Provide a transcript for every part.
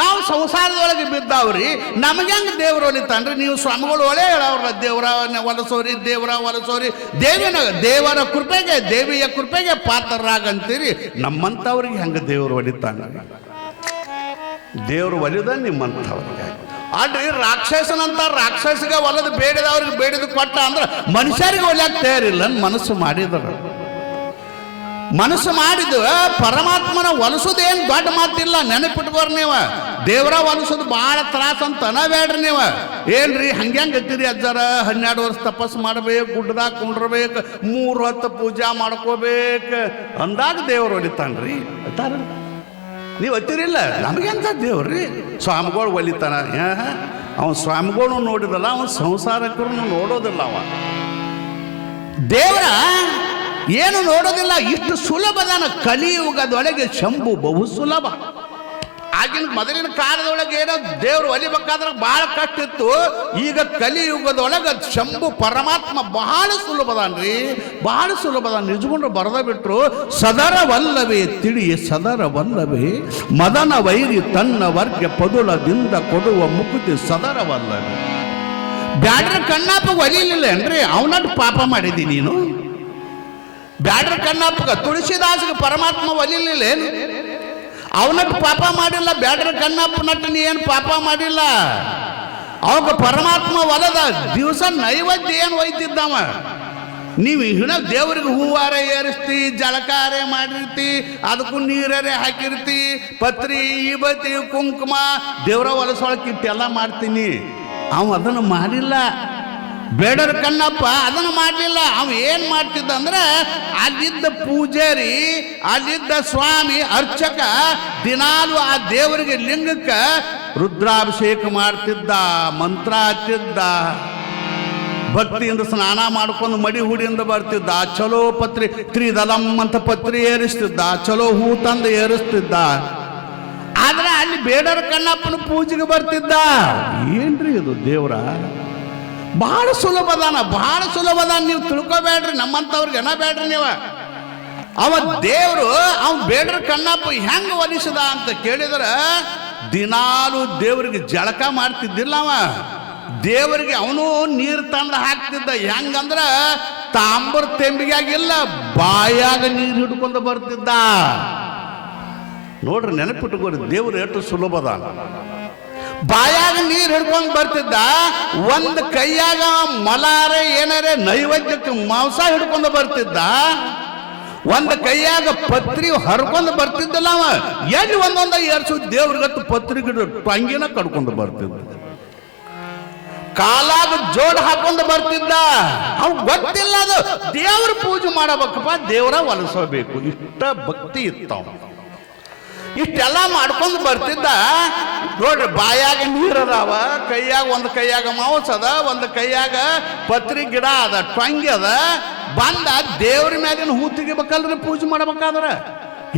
ನಾವು ಸಂಸಾರದೊಳಗೆ ಬಿದ್ದಾವ್ರಿ, ನಮಗೆ ಹೆಂಗೆ ದೇವ್ರು ಒಲಿತಾನ್ರಿ ನೀವು ಸ್ವಾಮಿಗಳು ಒಳ್ಳೆ ಹೇಳವ್ರ ದೇವರ ಒಲಸೋರಿ ದೇವರ ಒಲಸೋರಿ. ದೇವಿನ, ದೇವರ ಕೃಪೆಗೆ, ದೇವಿಯ ಕೃಪೆಗೆ ಪಾತ್ರರಾಗಂತೀರಿ. ನಮ್ಮಂಥವ್ರಿಗೆ ಹೆಂಗೆ ದೇವರು ಒಲಿತಾನ ದೇವರು ಒಲಿದ ನಿಮ್ಮಂಥವ್ರಿಗೆ. ಆಡ್ರಿ ರಾಕ್ಷಸನಂತ ರಾಕ್ಷಸಿಗೆ ಒಲದು ಬೇಡಿದವ್ರಿಗೆ ಬೇಡಿದ ಕೊಟ್ಟ ಅಂದ್ರೆ ಮನುಷ್ಯರಿಗೆ ಒಲ್ಯಾಕ ತಯಾರಿಲ್ಲ, ಮನಸ್ಸು ಮಾಡಿದರು ಮನಸ್ಸು ಮಾಡಿದ್ದು ಪರಮಾತ್ಮನ ಒಲಿಸೋದೇನು ದೊಡ್ಡ ಮಾತಿಲ್ಲ, ನೆನಪಿಟ್ಕೋರ್ ನೀವ. ದೇವರ ಒಲಿಸೋದು ಭಾಳ ತ್ರಾಸ ಅಂತ ಅನಬೇಡ್ರಿ ನೀವು. ಏನ್ರಿ ಹಂಗ್ಯಾಂಗ ಗತ್ತಿರಿ ಅಜ್ಜಾರ? ಹನ್ನೆರಡು ವರ್ಷ ತಪಸ್ಸು ಮಾಡ್ಬೇಕು, ಗುಡ್ಡದಾಗ ಕುಂಡ್ರಬೇಕು, ಮೂರು ಹೊತ್ತು ಪೂಜಾ ಮಾಡ್ಕೋಬೇಕು. ಅಂದಾಗ ದೇವ್ರು ಹೊಡಿತಾನ್ರಿ ಅತ್ತಾರ ನೀವು ಹತ್ತಿರಿಲ್ಲ ನಮಗೆಂತ ದೇವ್ರಿ? ಸ್ವಾಮಿಗಳು ಒಲಿತಾನ ಅವನ ಸ್ವಾಮಿಗಳು ನೋಡಿದಲ್ಲ ಅವನ ಸಂಸಾರಕ್ಕೂ ನೋಡೋದಿಲ್ಲ ಅವ. ದೇವರ ಏನು ನೋಡೋದಿಲ್ಲ, ಇಷ್ಟು ಸುಲಭದಾನ ಕಲಿಯುಗದೊಳಗೆ ಶಂಭು ಬಹು ಸುಲಭ. ಆಗಿನ ಮೊದಲಿನ ಕಾಲದೊಳಗೆ ಏನೋ ದೇವ್ರು ಒಲಿಬೇಕಾದ್ರೆ ಬಹಳ ಕಷ್ಟ ಇತ್ತು. ಈಗ ಕಲಿಯುಗದೊಳಗೆ ಶಂಭು ಪರಮಾತ್ಮ ಬಹಳ ಸುಲಭದಾನ್ರಿ. ಬಹಳ ಸುಲಭದ ನಿಜಗೊಂಡು ಬರದ ಬಿಟ್ರು ಸದರವಲ್ಲವೇ ತಿಳಿ ಸದರವಲ್ಲವೇ ಮದನ ವೈರಿ ತನ್ನ ವರ್ಗ ಪದುಳದಿಂದ ಕೊಡುವ ಮುಕುತಿ ಸದರವಲ್ಲವೇ ಬ್ಯಾಡ್ರ ಕಣ್ಣಪ್ಪ ಒಲಿಲಿಲ್ಲ ಏನ್ರಿ? ಅವನಟ್ಟು ಪಾಪ ಮಾಡಿದಿ ನೀನು? ಬ್ಯಾಡ್ರ ಕಣ್ಣಪ್ಪಗ, ತುಳಸಿದಾಸಗ ಪರಮಾತ್ಮ ಒಲಿಲಿಲ್ಲ ಏನು? ಪಾಪ ಮಾಡಿಲ್ಲ, ಬ್ಯಾಡ್ರ ಕಣ್ಣಪ್ಪ ನಟ್ಟು ನೀ ಏನು ಪಾಪ ಮಾಡಿಲ್ಲ? ಅವಾಗ ಪರಮಾತ್ಮ ಒಲದ, ದಿವಸ ನೈವೇದ್ಯ ಏನು ಒಯ್ತಿದ್ದವ ನೀವು ಹಿಣ ದೇವ್ರಿಗೆ ಹೂವಾರ ಏರಿಸ್ತಿ ಜಲಕಾರೆ ಮಾಡಿರ್ತಿ, ಅದಕ್ಕೂ ನೀರರೆ ಹಾಕಿರ್ತಿ, ಪತ್ರಿ ಈಬತಿ ಕುಂಕುಮ, ದೇವ್ರ ಹೊಲಸೊಳಕಿಟ್ಟೆಲ್ಲ ಮಾಡ್ತೀನಿ. ಅವ ಅದನ್ನು ಮಾಡಿಲ್ಲ. ಬೇಡರ ಕಣ್ಣಪ್ಪ, ಅದನ್ನು ಮಾಡಲಿಲ್ಲ. ಅವ ಏನು ಮಾಡ್ತಿದ್ದ ಅಂದ್ರೆ, ಅಲ್ಲಿದ್ದ ಪೂಜಾರಿ, ಅಲ್ಲಿದ್ದ ಸ್ವಾಮಿ, ಅರ್ಚಕ, ದಿನಾಲು ಆ ದೇವರಿಗೆ ಲಿಂಗಕ್ಕೆ ರುದ್ರಾಭಿಷೇಕ ಮಾಡ್ತಿದ್ದ, ಮಂತ್ರ ಹತ್ತಿದ್ದ ಭಕ್ತಿಯಿಂದ ಸ್ನಾನ ಮಾಡ್ಕೊಂಡು ಮಡಿ ಹುಡಿಯಿಂದ ಬರ್ತಿದ್ದ, ಚಲೋ ಪತ್ರಿ, ತ್ರಿದಲಂ ಅಂತ ಪತ್ರಿ ಏರಿಸ್ತಿದ್ದ, ಚಲೋ ಹೂ ತಂದು ಏರಿಸ್ತಿದ್ದ. ಆದ್ರೆ ಅಲ್ಲಿ ಬೇಡರ ಕಣ್ಣಪ್ಪನ ಪೂಜೆಗೆ ಬರ್ತಿದ್ದ. ಏನ್ರಿ ಇದು ದೇವ್ರ? ಬಹಳ ಸುಲಭದಾನ ಬಹಳ ಸುಲಭದಾನ ನೀವು ತಿಳ್ಕೊಬೇಡ್ರಿ, ನಮ್ಮಂಥವ್ರಿಗೆ ಬೇಡ್ರಿ ನೀವು? ಅವ ದೇವರು ಅವ ಬೇಡ್ರ ಕಣ್ಣಪ್ಪ ಹೆಂಗ ಒಲಿಸದ ಅಂತ ಕೇಳಿದ್ರ, ದಿನಾಲು ದೇವರಿಗೆ ಜಳಕ ಮಾಡ್ತಿದ್ದಿಲ್ಲ ಅವ. ದೇವರಿಗೆ ಅವನು ನೀರು ತಂದು ಹಾಕ್ತಿದ್ದ, ಹೆಂಗಂದ್ರ ತಾಂಬರ ತೆಂಬಿಗಾಗಿಲ್ಲ ಬಾಯಾಗ ನೀರು ಹಿಡ್ಕೊಂಡು ಬರ್ತಿದ್ದ. ನೋಡ್ರಿ ನೆನಪಿಟ್ಟುಕೋರಿ ದೇವ್ರು ಎಷ್ಟು ಸುಲಭದ ಬಾಯಾಗ ನೀರು ಹಿಡ್ಕೊಂಡು ಬರ್ತಿದ್ದ, ಒಂದು ಕೈಯಾಗ ಮಲಾರೆ ಏನಾರೆ ನೈವೇದ್ಯಕ್ಕೆ ಮಾಂಸ ಹಿಡ್ಕೊಂಡು ಬರ್ತಿದ್ದ, ಒಂದು ಕೈಯಾಗ ಪತ್ರಿ ಹರ್ಕೊಂಡು ಬರ್ತಿದ್ದಲ್ಲ ಅವ. ಎಲ್ಲಿ ಒಂದೊಂದ ಏರ್ಸು ದೇವ್ರಿಗತ್ತು ಪತ್ರಿ ಗಿಡ ಟಂಗಿನ ಕಡ್ಕೊಂಡು ಬರ್ತಿದ್ದ. ಕಾಲಾಗ ಜೋಡ್ ಹಾಕೊಂಡು ಬರ್ತಿದ್ದ. ಅವ್ ಗೊತ್ತಿಲ್ಲ ಅದು. ದೇವ್ರ ಪೂಜೆ ಮಾಡಬೇಕಪ್ಪ, ದೇವರ ಒಲಿಸಬೇಕು. ಇಷ್ಟ ಭಕ್ತಿ ಇತ್ತವ. ಇಷ್ಟೆಲ್ಲ ಮಾಡ್ಕೊಂಡು ಬರ್ತಿದ್ದ. ನೋಡ್ರಿ, ಬಾಯಾಗ ನೀರದಾವ ಕೈಯಾಗ ಒಂದು ಕೈಯಾಗ ಮಾಂಸ ಅದ, ಒಂದು ಕೈಯಾಗ ಪತ್ರಿ ಗಿಡ ಅದ, ಟೊಂಗಿ ಅದ. ಬಂದ ದೇವ್ರ ಮ್ಯಾಲಿನ ಹೂ ತೆಗಿಬೇಕಲ್ರಿ, ಪೂಜೆ ಮಾಡ್ಬೇಕಾದ್ರೆ?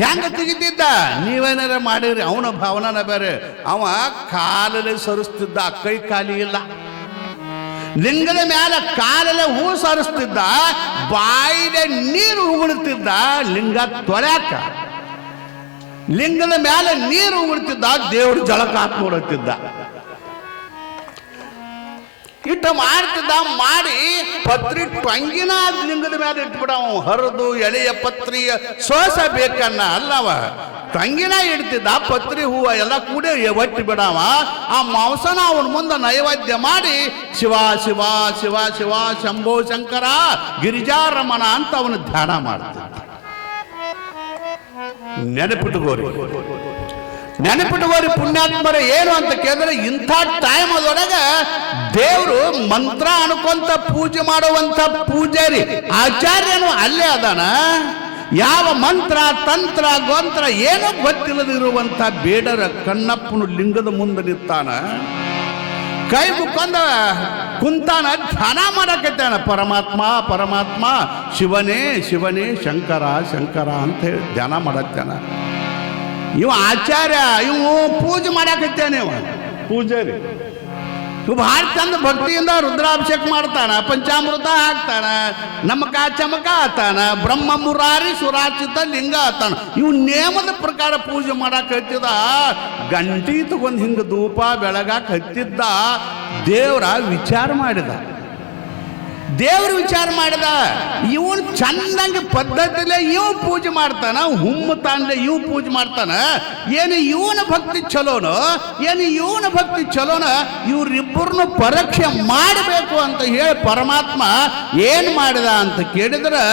ಹೆಂಗ ತೆಗಿತಿದ್ದ? ನೀವೇನಾರ ಮಾಡಿರಿ, ಅವನ ಭಾವನನ ಬೇರೆ. ಅವ ಕಾಲಲ್ಲಿ ಸರಿಸ್ತಿದ್ದ, ಕೈ ಖಾಲಿ ಇಲ್ಲ. ಲಿಂಗದ ಮ್ಯಾಲ ಕಾಲಲ್ಲಿ ಹೂ ಸರಿಸ್ತಿದ್ದ, ಬಾಯಿಲೆ ನೀರು ಉಗುಳುತ್ತಿದ್ದ ಲಿಂಗ ತೊಳ್ಯಾಕ. ಲಿಂಗದ ಮೇಲೆ ನೀರು ಉಗುಳ್ತಿದ್ದ, ದೇವರು ಜಳಕ ಹಾಕಿ ನೋಡುತ್ತಿದ್ದ. ಇಟ್ಟ ಮಾಡ್ತಿದ್ದ, ಮಾಡಿ ಪತ್ರಿ ಟೊಂಗಿನ ಲಿಂಗದ ಮೇಲೆ ಇಟ್ಬಿಡ ಹರಿದು ಎಳೆಯ ಪತ್ರಿಯ ಸೋಸ ಬೇಕನ್ನ ಅಲ್ಲವ. ಟೊಂಗಿನ ಇಡ್ತಿದ್ದ, ಪತ್ರಿ ಹೂವ ಎಲ್ಲ ಕೂಡಿ ಒಟ್ಟಿ ಬಿಡವ. ಆ ಮಾಂಸನ ಅವನ ಮುಂದೆ ನೈವೇದ್ಯ ಮಾಡಿ, ಶಿವ ಶಿವ ಶಿವ ಶಿವ, ಶಂಭೋ ಶಂಕರ, ಗಿರಿಜಾರಮಣ ಅಂತ ಅವನು ಧ್ಯಾನ ಮಾಡ್ತಿದ್ದ ನೆನಪಿಟ್ಟುಕೋರಿ. ನೆನಪಿಟ್ಟುಕೋರಿ ಪುಣ್ಯಾತ್ಮರ ಏನು ಅಂತ ಕೇಳಿದ್ರೆ ಇಂಥ ಟೈಮ್ ಅದೊಳಗೆ ದೇವರು ಮಂತ್ರ ಅನ್ಕೊಂತ ಪೂಜೆ ಮಾಡುವಂತ ಪೂಜಾರಿ ಆಚಾರ್ಯನು ಅಲ್ಲೇ ಅದಾನ. ಯಾವ ಮಂತ್ರ, ತಂತ್ರ, ಗೋಂತ್ರ ಏನೋ ಗೊತ್ತಿಲ್ಲದಿರುವಂತ ಬೇಡರ ಕಣ್ಣಪ್ಪನು ಲಿಂಗದ ಮುಂದೆ ನಿಂತಾನ. ಕೈ ಮುಕ್ಕೊಂದ ಕುಂತಾನ ಧ್ಯಾನ ಮಾಡಕತ್ತಾನ? ಪರಮಾತ್ಮ ಪರಮಾತ್ಮ, ಶಿವನೇ ಶಿವನೇ, ಶಂಕರ ಶಂಕರ ಅಂತ ಹೇಳಿ ಧ್ಯಾನ ಮಾಡತ್ತಾನ? ಇವ ಆಚಾರ್ಯ, ಇವು ಪೂಜೆ ಮಾಡಕತ್ತಾನೆ ಇವ? ಪೂಜಾರಿ. ಭಾಳ ಚಂದ ಭಕ್ತಿಯಿಂದ ರುದ್ರಾಭಿಷೇಕ ಮಾಡ್ತಾನ ಪಂಚಾಮೃತ ಹಾಕ್ತಾನ ನಮಕ ಚಮಕ ಆತಾನ ಬ್ರಹ್ಮ ಮುರಾರಿ ಸುರಾಚಿತ ಲಿಂಗ ಆತಾನ ಇವು ನೇಮದ ಪ್ರಕಾರ ಪೂಜೆ ಮಾಡಕ್ಕೆ ಹತ್ತಿದ ಗಂಟಿ ತಗೊಂಡ್ ಹಿಂಗ ಧೂಪ, ಬೆಳಗಾಕ ಹತ್ತಿದ್ದ ದೇವ್ರ ವಿಚಾರ ಮಾಡಿದ. ದೇವ್ರ ವಿಚಾರ ಮಾಡಿದ ಇವನು ಚಂದಂಗೆ ಪದ್ಧತಿಲೆ ಇವ್ ಪೂಜೆ ಮಾಡ್ತಾನ ಹುಮ್ಮ ತಾಂಡ್ಲೆ ಇವ್ ಪೂಜೆ ಮಾಡ್ತಾನ. ಏನು ಇವನ ಭಕ್ತಿ ಚಲೋನೋ, ಏನು ಇವನ ಭಕ್ತಿ ಚಲೋನ, ಇವರಿಬ್ಬರನ್ನು ಪರೀಕ್ಷೆ ಮಾಡಬೇಕು ಅಂತ ಹೇಳಿ ಪರಮಾತ್ಮ ಏನು ಮಾಡಿದ ಅಂತ ಕೇಳಿದ್ರೆ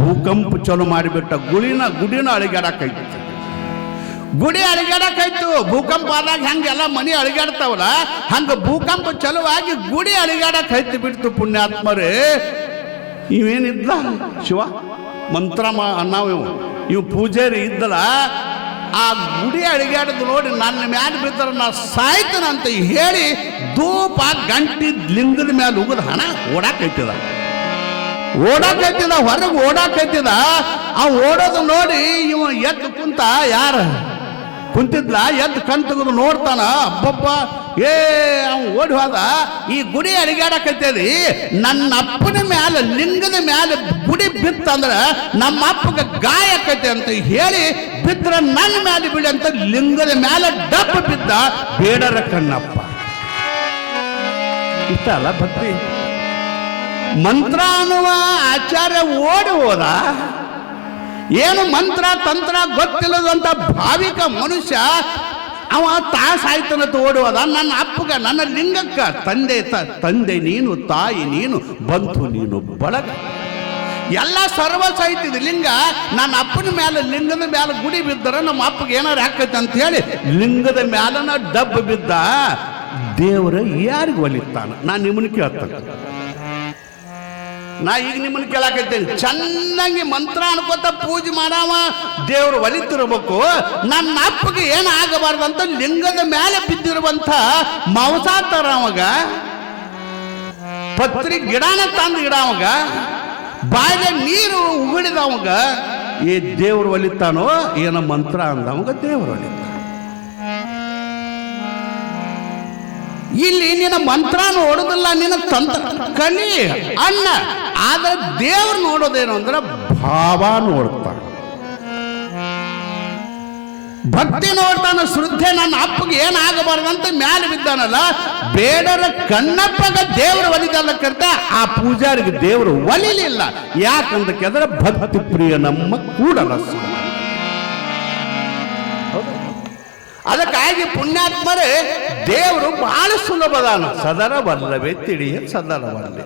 ಭೂಕಂಪ ಚಲೋ ಮಾಡಿಬಿಟ್ಟ ಗುಳಿನ ಗುಡಿನ ಅಳಿಗಾಡಕೈತಿ. ಗುಡಿ ಅಳಿಗಾಡಕ್ಕಾಯ್ತು. ಭೂಕಂಪ ಆದಾಗ ಹಂಗೆಲ್ಲ ಮನಿ ಅಳಿಗಾಡ್ತಾವಲ್ಲ? ಹಂಗ ಭೂಕಂಪ ಚಲುವಾಗಿ ಗುಡಿ ಅಳಿಗಾಡಕ್ ಐತಿ ಬಿಡ್ತು ಪುಣ್ಯಾತ್ಮರೇ. ಇವೇನಿದ್ಲ? ಶಿವ, ಮಂತ್ರ ನಾವು ಇವು? ಪೂಜಾರಿ ಇದ್ದಲ್ಲ. ಆ ಗುಡಿ ಅಳಿಗಾಡದು ನೋಡಿ ನನ್ನ ಮ್ಯಾಲ ಬಿದ್ದರೆ ನಾ ಸಾಯ್ತನಂತ ಹೇಳಿ ಧೂಪ, ಗಂಟಿ, ಲಿಂಗದ ಮ್ಯಾಲ ಉಗಿದ ಹಣ ಓಡಾಕೈತಿದ. ಓಡಾಕೈತಿದ, ಹೊರಗೆ ಓಡಾಕೈತಿದ. ಆ ಓಡೋದು ನೋಡಿ ಇವ ಎದ್ದು ಕುಂತ ಯಾರ? ಕುಂತಿದ್ಲ, ಎದ್ದು ಕಣ್ ತೆಗೆದು ನೋಡ್ತಾನ. ಅಬ್ಬಬ್ಬ. ಏ, ಅವ್ ಓಡಿ ಹೋದ. ಈ ಗುಡಿ ಅಡಿಗಾಡಕತ್ತೇರಿ ನನ್ನ ಅಪ್ಪನ ಮ್ಯಾಲೆ ಲಿಂಗದ ಮ್ಯಾಲ ಗುಡಿ ಬಿತ್ತಂದ್ರ ನಮ್ಮ ಅಪ್ಪಗೆ ಗಾಯ ಆಕೈತೆ ಅಂತ ಹೇಳಿ ಬಿದ್ರ ನನ್ನ ಮ್ಯಾಲೆ ಬಿಡಿ ಅಂತ ಲಿಂಗದ ಮ್ಯಾಲ ಡಬ್ಬ ಬಿದ್ದ ಬೇಡರ ಕಣ್ಣಪ್ಪ. ಇಷ್ಟ ಅಲ್ಲ ಭಕ್ತಿ? ಮಂತ್ರ ಅನ್ನುವ ಆಚಾರ್ಯ ಓಡಿ ಹೋದ. ಏನು ಮಂತ್ರ, ತಂತ್ರ ಗೊತ್ತಿಲ್ಲದಂತ ಭಾವಿಕ ಮನುಷ್ಯ, ಅವ ತಾಸಾಯ್ತನ ಆಯ್ತನಂತ ಓಡಿ ಹೋದ ನನ್ನ ಅಪ್ಪಗ, ನನ್ನ ಲಿಂಗಕ್ಕ, ತಂದೆ ತಂದೆ ನೀನು, ತಾಯಿ ನೀನು, ಬಂಧು ನೀನು, ಬಳಗ. ಎಲ್ಲ ಸರ್ವ ಸಾಹಿತ್ಯದ ಲಿಂಗ. ನನ್ನ ಅಪ್ಪನ ಮೇಲೆ ಲಿಂಗದ ಮೇಲೆ ಗುಡಿ ಬಿದ್ದರ ನಮ್ಮ ಅಪ್ಪಗೆ ಏನಾರು ಹಾಕೈತೆ ಅಂತ ಹೇಳಿ ಲಿಂಗದ ಮ್ಯಾಲನ ಡಬ್ಬ ಬಿದ್ದ ದೇವರ ಯಾರಿಗೆ ಒಲಿತಾನ? ನಾನು ನಿಮ್ಮನ್ನ ಕೇಳ್ತಾನೆ. ನಾ ಈಗ ನಿಮ್ಮನ್ನ ಕೇಳಾಕತ್ತೇನೆ. ಚೆನ್ನಾಗಿ ಮಂತ್ರ ಅನ್ಕೋತ ಪೂಜೆ ಮಾಡಾವ, ದೇವ್ರು ಒಲಿತಿರ್ಬೇಕು. ನನ್ನ ಅಪ್ಪಗೆ ಏನು ಆಗಬಾರ್ದಂತ ಲಿಂಗದ ಮೇಲೆ ಬಿದ್ದಿರುವಂತ ಮಾಂಸಾಂತರ ಅವಾಗ. ಪತ್ರಿ ಗಿಡನ ತಂದು ಗಿಡ ಅವಾಗ. ಬಾಯಿಗೆ ನೀರು ಉಗುಳಿದವಾಗ ಈ ದೇವ್ರು ಒಲಿತಾನೋ, ಏನೋ ಮಂತ್ರ ಅಂದವಾಗ ದೇವ್ರು ಒಲಿತಾನ. ಇಲ್ಲಿ ನಿನ್ನ ಮಂತ್ರ ನೋಡೋದಿಲ್ಲ, ನಿನ್ನ ತಂತ್ರ. ಕಣಿ ಅನ್ನ ಆದ್ರೆ ದೇವ್ರು ನೋಡೋದೇನು ಅಂದ್ರೆ ಭಾವ ನೋಡ್ತಾನ. ಭಕ್ತಿ ನೋಡ್ತಾನ ಶ್ರದ್ಧೆ ನನ್ನ ಅಪ್ಪಗೆ ಏನಾಗಬಾರ್ದಂತ ಮ್ಯಾಲೆ ಬಿದ್ದಾನಲ್ಲ, ಬೇಡರ ಕಣ್ಣಪ್ಪಗ ದೇವರು ಒಲಿದಲ್ಲ ಕರ್ತ, ಆ ಪೂಜಾರಿಗೆ ದೇವರು ಒಲಿಲಿಲ್ಲ. ಯಾಕಂದ ಕೇಳಿದ್ರೆ ಭಕ್ತಿ ಪ್ರಿಯ ನಮ್ಮ ಕೂಡಲ ಅದಕ್ಕಾಗಿ ಪುಣ್ಯಾತ್ಮರೇ ದೇವರು ಬಹಳ ಸುಲಭದಾನ ಸದರ ಬಲ್ಲವೇ ತಿಳಿಯ ಸದರ ಬಲ್ಲೆ.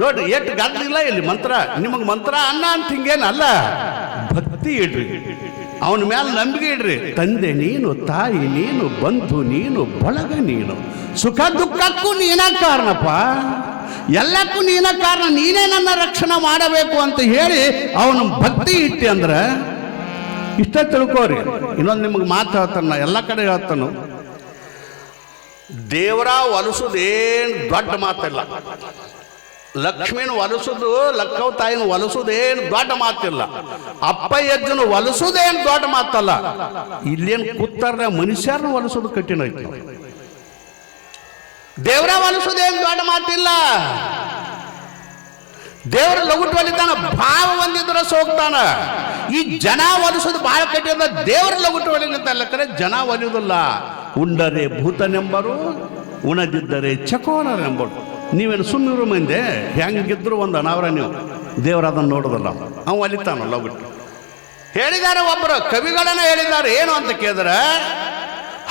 ನೋಡ್ರಿ ಎಷ್ಟು ಗದ್ದಿಲ್ಲ ಇಲ್ಲಿ ಮಂತ್ರ. ನಿಮಗೆ ಮಂತ್ರ ಅನ್ನ ಅಂತ ಹಿಂಗೇನಲ್ಲ ಭಕ್ತಿ ಇಡ್ರಿ. ಅವನ ಮೇಲೆ ನಂಬಿಕೆ ಇಡ್ರಿ. ತಂದೆ ನೀನು ತಾಯಿ ನೀನು ಬಂಧು ನೀನು ಬಳಗ ನೀನು. ಸುಖ ದುಃಖಕ್ಕೂ ನೀನ ಕಾರಣಪ್ಪ. ಎಲ್ಲಕ್ಕೂ ನೀನ ಕಾರಣ. ನೀನೇ ನನ್ನ ರಕ್ಷಣೆ ಮಾಡಬೇಕು ಅಂತ ಹೇಳಿ ಅವನು ಭಕ್ತಿ ಇಟ್ಟಿ ಅಂದ್ರೆ ಇಷ್ಟ ತಿಳ್ಕೋರಿ. ಇನ್ನೊಂದು ನಿಮಗೆ ಮಾತು ಹೇಳ್ತಾನ ನಾ, ಎಲ್ಲ ಕಡೆ ಹೇಳ್ತಾನು. ದೇವರ ಒಲಿಸೋದೇನು ದೊಡ್ಡ ಮಾತಿಲ್ಲ. ಲಕ್ಷ್ಮಿನ ಒಲಿಸೋದು ಲಕ್ಕವ್ ತಾಯಿನ ಒಲಿಸೋದೇನು ದೊಡ್ಡ ಮಾತಿಲ್ಲ. ಅಪ್ಪ ಎಜ್ಜನ ಒಲಿಸೋದೇನು ದೊಡ್ಡ ಮಾತಲ್ಲ. ಇಲ್ಲೇನು ಕೂತಾರ ಮನುಷ್ಯರನ್ನ ಒಲಿಸೋದು ಕಠಿಣ ಐತಿ. ದೇವರ ಒಲಿಸೋದೇನು ದೊಡ್ಡ ಮಾತಿಲ್ಲ. ದೇವರ ಲಗುಟ್ ಒಲಿತಾನ ಭಾವ ಒಂದಿದ್ರೆ ಸೋಗ್ತಾನ. ಈ ಜನ ಒಲಿಸೋದು ಬಹಳ ಕಟ್ಟಿದ ದೇವರ ಲಗುಟ್ ಒಲಿಲಿಂತಲ್ಲ ಕರೆ ಜನ ಒಲಿಯೋದಿಲ್ಲ ಉಂಡರೆ ಭೂತನೆಂಬರು, ಉಣದಿದ್ದರೆ ಚಕೋನರೆಂಬರು. ನೀವೇನು ಸುಮ್ಮನಿರು ಮಂದೆ, ಹೆಂಗಿದ್ರು ಒಂದು ಅನಾವರ ನೀವು. ದೇವರ ಅದನ್ನು ನೋಡೋದಲ್ಲ. ಅವ ಒಲಿತಾನ ಲಗುಟ್ಟು ಹೇಳಿದ್ದಾರೆ ಒಬ್ಬರು ಕವಿಗಳನ್ನ ಹೇಳಿದ್ದಾರೆ, ಏನು ಅಂತ ಕೇಳಿದ್ರೆ,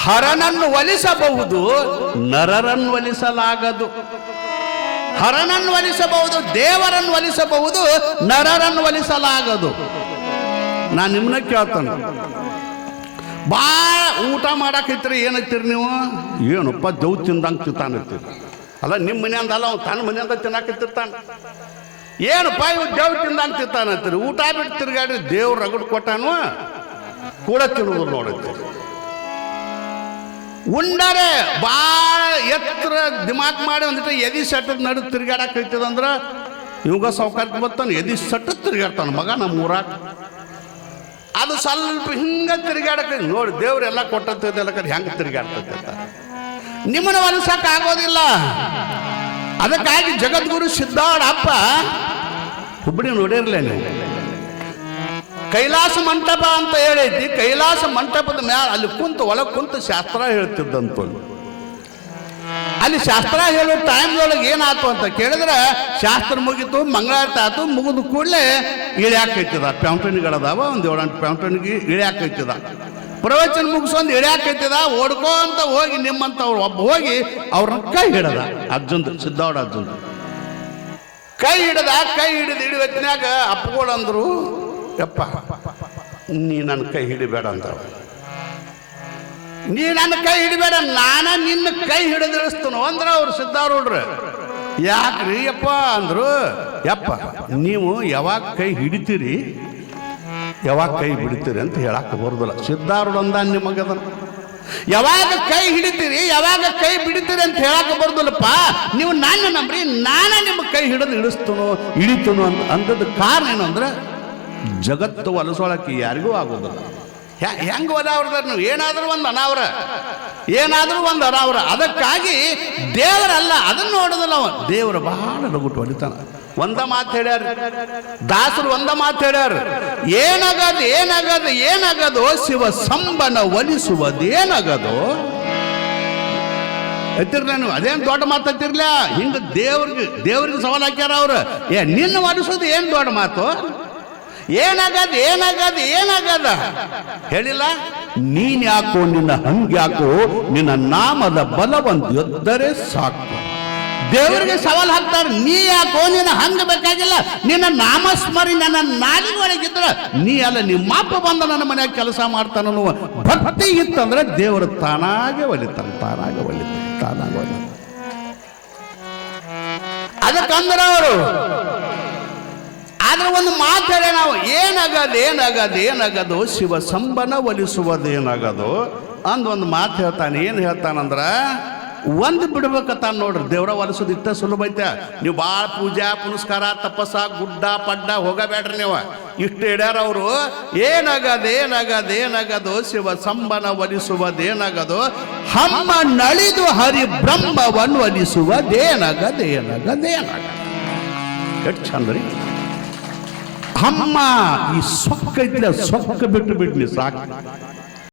ಹರನನ್ನು ಒಲಿಸಬಹುದು ನರರನ್ನು ಒಲಿಸಲಾಗದು ಹರನನ್ನು ಒಲಿಸಬಹುದು ದೇವರನ್ನು ಒಲಿಸಬಹುದು ನರರನ್ನು ಒಲಿಸಲಾಗದು ನಾನು ನಿಮ್ಮನ್ನ ಕೇಳ್ತಾನೆ. ಬಾ ಊಟ ಮಾಡಾಕೈತ್ರಿ, ಏನೈತಿರಿ ನೀವು? ಏನಪ್ಪ, ಜೌ ತಿಂದಂಗೆ ತಿಂತಾನೈತಿರಿ ಅಲ್ಲ ನಿಮ್ಮ ಮನೆಯಿಂದ ಅಲ್ಲ, ಅವ್ನು ತನ್ನ ಮನೆಯಿಂದ ತಿನ್ನಾಕತ್ತಿರ್ತಾನೆ. ಏನಪ್ಪ ಇವ್ ದೇವ್ ತಿಂದಂಗೆ ತಿಂತಾನಂತೀರಿ ಊಟ ಬಿಟ್ಟು ತಿರ್ಗಾಡಿ ದೇವ್ರ ರಗಡ್ ಕೊಟ್ಟಾನು, ಕೂಡ ತಿನ್ನುವುದು ನೋಡೈತಿ. ಉಂಡರೆ ಭಾಳ ಎತ್ತರ ದಿಮಾಕ್ ಮಾಡಿ ಒಂದಿಟ್ಟು ಎದಿ ಸಟ್ಟದ ನಡು ತಿರ್ಗಾಡಕ್ ಐತದಂದ್ರ ಇವಾಗ ಸೌಕರ್ಯ ಬರ್ತಾನೆ ಎದಿ ಸಟ್ಟದ್ ತಿರ್ಗಾಡ್ತಾನ ಮಗ ನಮ್ಮ ಊರಾಗ. ಅದು ಸ್ವಲ್ಪ ಹಿಂಗ ತಿರ್ಗಾಡಕ ನೋಡಿ ದೇವ್ರೆಲ್ಲ ಕೊಟ್ಟಂತದೆಲ್ಲ ಕಡೆ ಹೆಂಗೆ ತಿರ್ಗಾಡ್ತೈತೆ ಅಂತ. ನಿಮ್ಮನ್ನ ಒಲಿಸಕ್ ಆಗೋದಿಲ್ಲ. ಅದಕ್ಕಾಗಿ ಜಗದ್ಗುರು ಸಿದ್ದಾಡಪ್ಪ ಹುಬ್ಬಳ್ಳಿ ನೋಡಿರ್ಲೇ ನೀವು ಕೈಲಾಸ ಮಂಟಪ ಅಂತ ಹೇಳೈತಿ ಕೈಲಾಸ ಮಂಟಪದ ಮ್ಯಾಲ ಅಲ್ಲಿ ಕುಂತು, ಒಳಗೆ ಕುಂತು ಶಾಸ್ತ್ರ ಹೇಳ್ತಿದ್ದಂತ. ಅಲ್ಲಿ ಶಾಸ್ತ್ರ ಹೇಳೋ ಟೈಮ್ದೊಳಗೆ ಏನಾಯ್ತು ಅಂತ ಕೇಳಿದ್ರೆ, ಶಾಸ್ತ್ರ ಮುಗೀತು, ಮಂಗಳಾರತಿ ಆಯ್ತು, ಮುಗಿದ ಕೂಡಲೇ ಇಳಿಯಾಕೈತದ ಪ್ಯಾಂಟನ್ಗಳದಾವ ಒಂದು ಏಳೆಂಟು ಪ್ಯಾಂಟನ್ಗೆ ಇಳಿಯಾಕೈತದ ಪ್ರವಚನ ಮುಗಿಸೊಂದು ಇಳಿಯಾಕೈತದ ಓಡ್ಕೋ ಅಂತ ಹೋಗಿ ನಿಮ್ಮಂಥವ್ರು ಒಬ್ಬ ಹೋಗಿ ಅವ್ರನ್ನ ಕೈ ಹಿಡದ ಅರ್ಜುನ್ ಸಿದ್ಧಾವಡ ಅರ್ಜುನ್ ಕೈ ಹಿಡದ, ಕೈ ಹಿಡಿದು ಹಿಡಿದ ಅಪ್ಪಗಳು ಅಂದ್ರು ಯಪ್ಪ, ನೀ ನನ್ನ ಕೈ ಹಿಡಿಬೇಡ ಅಂತ ನೀ ನನ್ನ ಕೈ ಹಿಡಿಬೇಡ, ನಾನ ನಿನ್ನ ಕೈ ಹಿಡಿದಿಳಿಸ್ತನು ಅಂದ್ರೆ ಅವ್ರು ಸಿದ್ಧಾರೂಢ್ರು ಯಾಕ್ರಿ ಯಪ್ಪ ಅಂದ್ರು, ಯಪ್ಪ, ನೀವು ಯಾವಾಗ ಕೈ ಹಿಡಿತೀರಿ, ಯಾವಾಗ ಕೈ ಬಿಡ್ತೀರಿ ಅಂತ ಹೇಳಕ್ ಬರುದಿಲ್ಲ. ಸಿದ್ಧಾರೂಢ ಅಂದ ನಿಮಗದ ಯಾವಾಗ ಕೈ ಹಿಡಿತೀರಿ, ಯಾವಾಗ ಕೈ ಬಿಡ್ತೀರಿ ಅಂತ ಹೇಳಕ್ ಬರುದಿಲ್ಲಪ್ಪ. ನೀವು ನನ್ನ ನಂಬ್ರಿ, ನಾನ ನಿಮ್ಮ ಕೈ ಹಿಡಿದು ಇಳಿಸ್ತನು ಇಳಿತನು ಅಂತ ಅಂದದ ಕಾರಣ ಏನು ಅಂದ್ರೆ ಜಗತ್ತು ಒಲಸೋಳಕ್ಕೆ ಯಾರಿಗೂ ಆಗೋದಿಲ್ಲ. ಹೆಂಗೆ ಒಲಾವ್ರದಾರ ನೀವು? ಏನಾದ್ರೂ ಒಂದು ಅನಾವರ. ಏನಾದ್ರೂ ಒಂದು ಅನಾವರ. ಅದಕ್ಕಾಗಿ ದೇವರಲ್ಲ ಅದನ್ನ ನೋಡೋದಿಲ್ಲ ಅವ. ದೇವರ ಬಹಳ ಲಗುಟ್ಟು ಹೊಡಿತಾನ ಒಂದ ಮಾತು ಹೇಳ್ಯಾರ ದಾಸರು ಒಂದ ಮಾತು ಹೇಳ್ಯಾರ ಏನಾಗದು ಏನಾಗದು ಏನಾಗದು ಶಿವ ಸಂಬನ ಒಲಿಸುವುದೇನಾಗದು ಎತ್ತಿರ್ಲ ನೀವು? ಅದೇನು ದೊಡ್ಡ ಮಾತು ಎತ್ತಿರ್ಲ? ಹಿಂಗ ದೇವ್ರಿಗೆ ದೇವ್ರಿಗೆ ಸವಾಲು ಹಾಕ್ಯಾರ ಅವರು. ಏ, ನಿನ್ನ ಒಲಿಸೋದು ಏನು ದೊಡ್ಡ ಮಾತು? ಏನಾಗದ ಏನಾಗದ ಏನಾಗದ? ಹೇಳಿಲ್ಲ? ನೀನ್ ಯಾಕೋ ನಿನ್ನ ಹಂಗ್ಯಾಕೋ ನಿನ್ನ ನಾಮದ ಬಲವಂತ ಎದ್ದರೆ ಸಾಕು. ದೇವರಿಗೆ ಸವಾಲ್ ಹಾಕ್ತಾರೆ, ನೀ ಯಾಕೋ ನಿನ್ನ ಹಂಗ ಬೇಕಾಗಿಲ್ಲ? ನಿನ್ನ ನಾಮಸ್ಮರಿ ನನ್ನ ನಾಲಿಗೆ ಒಳಗಿದ್ರ ನೀ ಅಲ್ಲ ನಿಮ್ಮ ಅಪ್ಪ ಬಂದ ನನ್ನ ಮನೆಯಾಗ ಕೆಲಸ ಮಾಡ್ತಾನ ಭಕ್ತಿ ಇತ್ತಂದ್ರೆ ದೇವರು ತಾನಾಗೆ ಒಲಿತಾನ ತಾನಾಗೆ ಒಲಿತಾನ ತಾನಾಗೆ ಒಲಿತಾನ. ಅದಕ್ಕಂದ್ರ ಅವರು ಆದ್ರೆ ಒಂದು ಮಾತು ಹೇಳಿ ನಾವು. ಏನಾಗದು ಏನಾಗದು ಏನಾಗದು? ಶಿವ ಸಂಬನ ಒಲಿಸುವುದೇನಾಗದು ಅಂದ್ ಒಂದು ಮಾತು ಹೇಳ್ತಾನೆ. ಏನು ಹೇಳ್ತಾನಂದ್ರ, ಒಂದು ಬಿಡ್ಬೇಕತ್ತ ನೋಡ್ರಿ. ದೇವ್ರ ಒಲಿಸೋದು ಇತ್ತ ಸುಲಭ ಐತೆ. ನೀವು ಭಾಳ ಪೂಜಾ, ಪುನಸ್ಕಾರ, ತಪಸ್ಸ, ಗುಡ್ಡ, ಪಡ್ಡ ಹೋಗಬೇಡ್ರಿ ನೀವು. ಇಷ್ಟು ಇಡ್ಯಾರ ಅವರು. ಏನಾಗದು ಏನಾಗದು ಏನಾಗದು? ಶಿವ ಸಂಬನ ಒಲಿಸುವುದೇನಾಗದು ಹಮ್ಮ ನಳಿದು ಹರಿ ಬ್ರಹ್ಮವನ್ನು ಒಲಿಸುವುದೇನಾಗದೇನಾಗದೇನಾಗ ಎಷ್ಟು ಚಂದ್ರಿ ಅಮ್ಮ ಈ ಸೊಕ್ಕ ಐತಿಲ್ಲ ಸೊಕ್ಕ ಬಿಟ್ಟು ಬಿಡ್ಲಿ ಸಾಕು